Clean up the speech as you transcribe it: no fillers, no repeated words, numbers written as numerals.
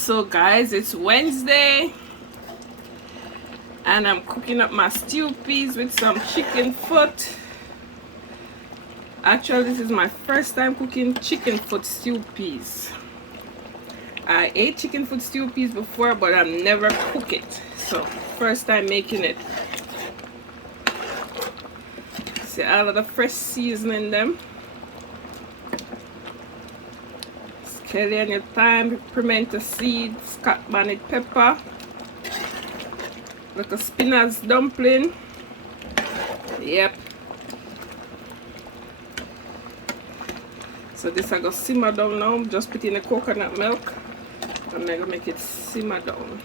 So guys, it's Wednesday and I'm cooking up my stew peas with some chicken foot. Actually, this is my first time cooking chicken foot stew peas. I ate chicken foot stew peas before, but I've never cooked it. So first time making it. See all of the fresh seasoning them. Scallion thyme, pimento seeds, Scotch bonnet pepper, like a spinach dumpling. Yep. So this I go simmer down now. Just put in the coconut milk and I'm gonna make it simmer down.